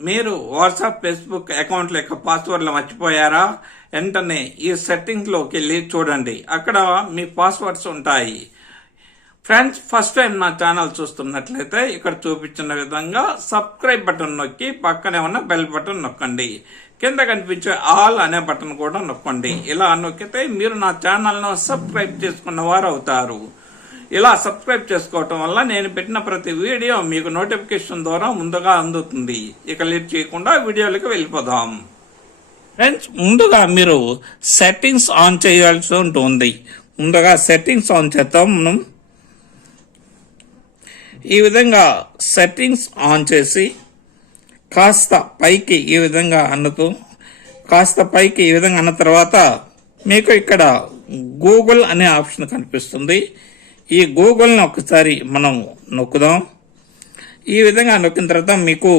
మీరు WhatsApp Facebook అకౌంట్ల యొక్క పాస్వర్డ్లు మర్చిపోయారా? వెంటనే ఈ సెట్టింగ్లోకి వెళ్ళి చూడండి, అక్కడ మీ పాస్వర్డ్స్ ఉంటాయి. ఫ్రెండ్స్, ఫస్ట్ టైం నా ఛానల్ చూస్తున్నట్లయితే ఇక్కడ చూపించిన విధంగా సబ్స్క్రైబ్ బటన్ నొక్కి పక్కనే ఉన్న బెల్ బటన్ నొక్కండి. కింద కనిపించే ఆల్ అనే బటన్ కూడా నొక్కండి. ఇలా నొక్కితే మీరు నా ఛానల్ను సబ్స్క్రైబ్ చేసుకున్న వారు అవుతారు. ఇలా సబ్స్క్రైబ్ చేసుకోవటం వల్ల నేను పెట్టిన ప్రతి వీడియో మీకు నోటిఫికేషన్ ద్వారా ముందుగా అందుతుంది. ఇక లేట్ చేయకుండా వీడియోలకు వెళ్ళిపోదాం. ఫ్రెండ్స్, ముందుగా మీరు సెట్టింగ్స్ ఆన్ చేయాల్సి ఉంటుంది. ముందుగా సెట్టింగ్స్ ఆన్ చేద్దాం. మనం ఈ విధంగా సెట్టింగ్స్ ఆన్ చేసి కాస్త పైకి ఈ విధంగా ఈ విధంగా అన్న తర్వాత మీకు ఇక్కడ గూగుల్ అనే ఆప్షన్ కనిపిస్తుంది. ఈ గూగుల్ని ఒకసారి మనం నొక్కుదాం. ఈ విధంగా నొక్కిన తర్వాత మీకు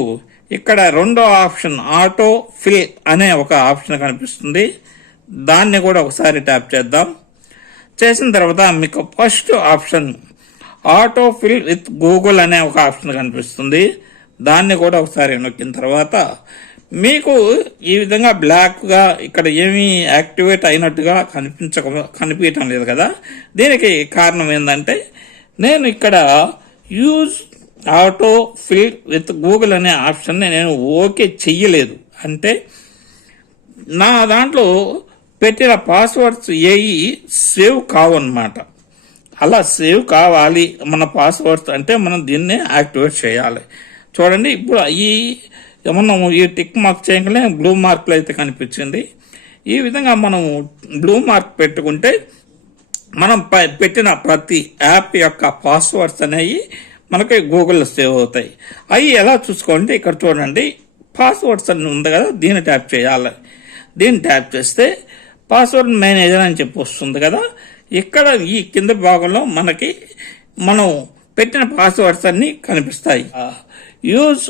ఇక్కడ రెండో ఆప్షన్ ఆటో ఫిల్ అనే ఒక ఆప్షన్ కనిపిస్తుంది. దాన్ని కూడా ఒకసారి ట్యాప్ చేద్దాం. చేసిన తర్వాత మీకు first option auto fill with Google అనే ఒక ఆప్షన్ కనిపిస్తుంది. దాన్ని కూడా ఒకసారి నొక్కిన తర్వాత మీకు ఈ విధంగా బ్లాక్గా ఇక్కడ ఏమీ యాక్టివేట్ అయినట్టుగా కనిపించటం లేదు కదా. దీనికి కారణం ఏంటంటే నేను ఇక్కడ use auto fill with Google అనే ఆప్షన్ని నేను ఓకే చెయ్యలేదు. అంటే నా దాంట్లో పెట్టిన పాస్వర్డ్స్ ఏవి సేవ్ కావన్నమాట. అలా సేవ్ కావాలి మన పాస్వర్డ్స్ అంటే మనం దీన్ని యాక్టివేట్ చేయాలి. చూడండి, ఇప్పుడు మనం ఈ టిక్ మార్క్ చేయగానే బ్లూ మార్క్లు అయితే కనిపించింది. ఈ విధంగా మనం బ్లూ మార్క్ పెట్టుకుంటే మనం పెట్టిన ప్రతి యాప్ యొక్క పాస్వర్డ్స్ అనేవి మనకి గూగుల్లో సేవ్ అవుతాయి. అవి ఎలా చూసుకోండి, ఇక్కడ చూడండి పాస్వర్డ్స్ అని ఉంది కదా, దీన్ని ట్యాప్ చేయాలి. దీన్ని ట్యాప్ చేస్తే పాస్వర్డ్ మేనేజర్ అని చెప్పి వస్తుంది కదా. ఇక్కడ ఈ కింద భాగంలో మనకి మనం పెట్టిన పాస్వర్డ్స్ అన్ని కనిపిస్తాయి. యూజ్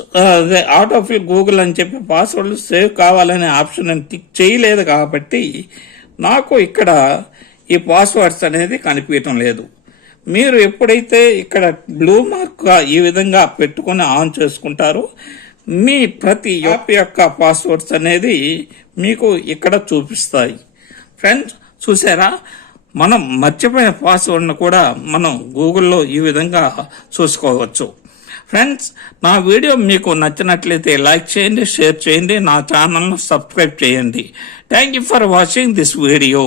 ఆటో ఫిల్ గూగుల్ అని చెప్పి పాస్వర్డ్లు సేవ్ కావాలనే ఆప్షన్ నేను టిక్ చేయలేదు కాబట్టి నాకు ఇక్కడ ఈ పాస్వర్డ్స్ అనేది కనిపించడం లేదు. మీరు ఎప్పుడైతే ఇక్కడ బ్లూ మార్క్ ఈ విధంగా పెట్టుకొని ఆన్ చేసుకుంటారో మీ ప్రతి యాప్ యొక్క పాస్వర్డ్స్ అనేది మీకు ఇక్కడ చూపిస్తాయి. ఫ్రెండ్స్, చూసారా, మనం మర్చిపోయిన పాస్వర్డ్ను కూడా మనం గూగుల్లో ఈ విధంగా చూసుకోవచ్చు. ఫ్రెండ్స్, నా వీడియో మీకు నచ్చినట్లయితే లైక్ చేయండి, షేర్ చేయండి, నా ఛానల్ను సబ్స్క్రైబ్ చేయండి. Thank you for watching this video.